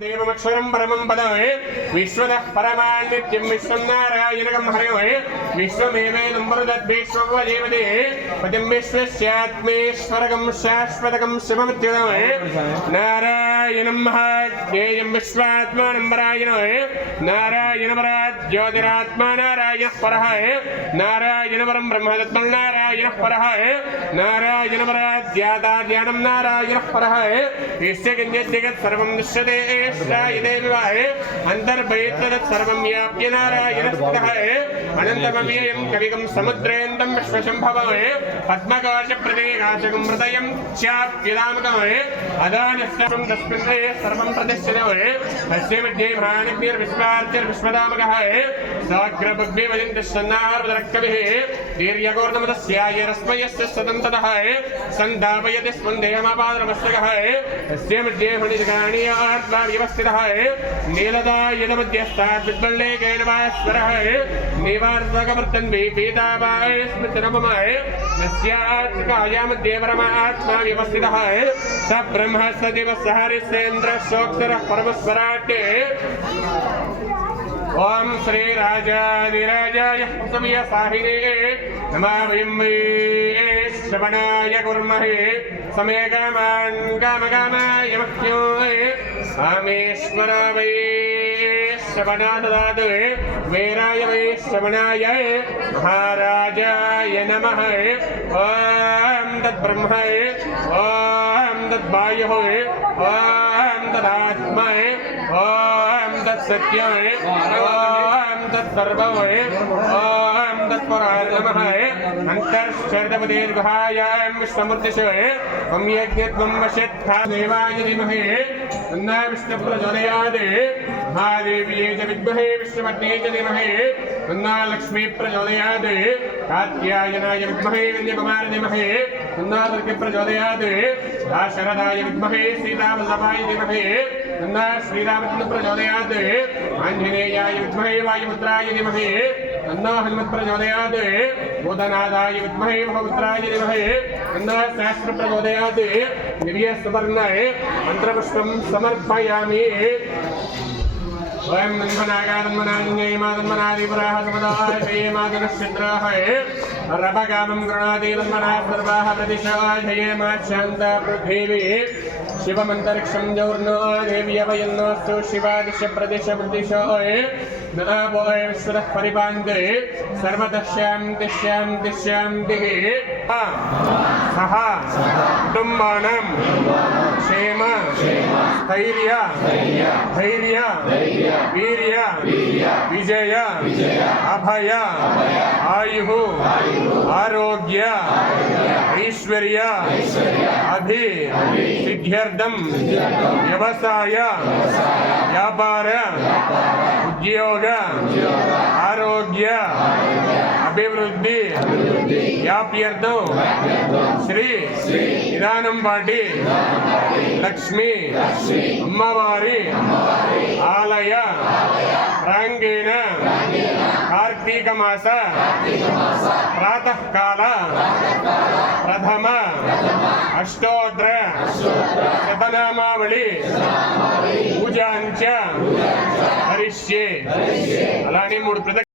देवमक्षरं परमं पदं विश्वतः परमान्नित्यं विश्वं नारायणकं हरिं विश्वमेवेदं वरुदद्विश्ववदेवते पतिं विश्वस्यात्मेश्वरकं शाश्वतकं शिवमत्युदं नारायणं महाज्ञेयं विश्वात्मानं परायणं नारायणपरात् ज्योतिरात्मा नारायणः परः नारायणपरं ब्रह्मतत्त्वं नारायणः परः नारायणपरात् ज्ञाताज्ञानं नारायणः परः यस्य किञ्चित् जगत् सर्वं दृश्यते विवाहे अंतर्बहिर्तत् सर्वं व्याप्य नारायणस्तः अनन्तमव्ययं कविकं समुद्रेन्दं विश्वशम्भवं पद्मकाशप्रदेकाशकं हृदयं चाप्यदामकं अदानस्तं तस्मिन् सर्वं प्रतिष्ठितं तस्य मध्ये महानग्निर्विश्वार्चिर्विश्वदामकः साग्रभग्निवदिन्तश्चन्नार्वदरकविः दीर्घगोर्धमतस्यायरस्मयस्य सतन्ततः सन्धापयति स्पन्देहमापादरमस्तकः तस्य मध्ये फणिजगाणीयार्त्वा व्यवस्थितः नीलदा यदमध्यस्तात् विद्वल्लेकेन वास्वरः निवार्तकवर्तन्वि पीतावाय स्मृतिरपमाय नस्यात्काया मध्ये परमात्मा व्यवस्थितः स ब्रह्म सदिव सहरिसेन्द्रः सोऽक्षरः परमस्वराट् ओम श्री राजाधिराजाय साहिने नमः वयं श्रवणाय कुर्महे समय कामान् कामकामाय मह्यो कामेश्वर वै श्रवणा ददात् वीराय वै श्रवणाय महाराजाय नमः ओम तद्ब्रह्म ओम तद्वायुः ओम तदात्मा ओम तत्सत्यं ओम तत्सर्वं ओम तत्पराक्रमः अंतर्शरदपदेर्गहायां विश्वमूर्तिशः त्वं यज्ञत्वं वशत्था देवाय धीमहि तन्नो विष्णुप्रचोदयात् महादेव्यै च विद्महे विष्णुपत्न्यै च धीमहि तन्नो लक्ष्मी प्रचोदयात् कात्यायनाय विद्महे विद्याकुमारी धीमहि तन्नो दुर्गे प्रचोदयात् दाशरथाय विद्महे सीतावल्लभाय धीमहि तन्नो श्रीरामचन्द्र प्रचोदयात् आञ्जनेयाय विद्महे वायुपुत्राय धीमहि तन्नो हनुमत् प्रचोदयात् भूतनाथाय विद्महे भवपुत्राय धीमहि तन्नो शास्त्र प्रचोदयात् दिव्यसुवर्णाय मन्त्रपुष्पं समर्पयामि वयं मन्मनागान्मनान्यै मादन्मनादिपुराः समदाय जये मादनश्चिद्राः रपगामं गृणाति तन्मनाः सर्वाः प्रतिशाय जये माच्छान्ता पृथिवी शिवमन्तरिक्षं जौर्नो देव्यवयन्नस्तु शिवादिश प्रदिश बुद्धिशाय न वोय विश्वतः परिपान्ते सर्वतः शान्तिः सह कुटुम्बानां क्षेम स्थैर्य धैर्य वीर्य विजय अभय आयुः आरोग्य ऐश्वर्य सिद्ध्यर्थं व्यवसाय व्यापार उद्योग आरोग्य अभिवृद्धि व्याप्यर्थं श्री निदानं पाटी लक्ष्मी अम्मवारी आलय प्रांगेण कार्तीक मास प्रातः काल प्रथम अष्टोत्तर शतनामावली पूजांच हरिष्ये అలానే 3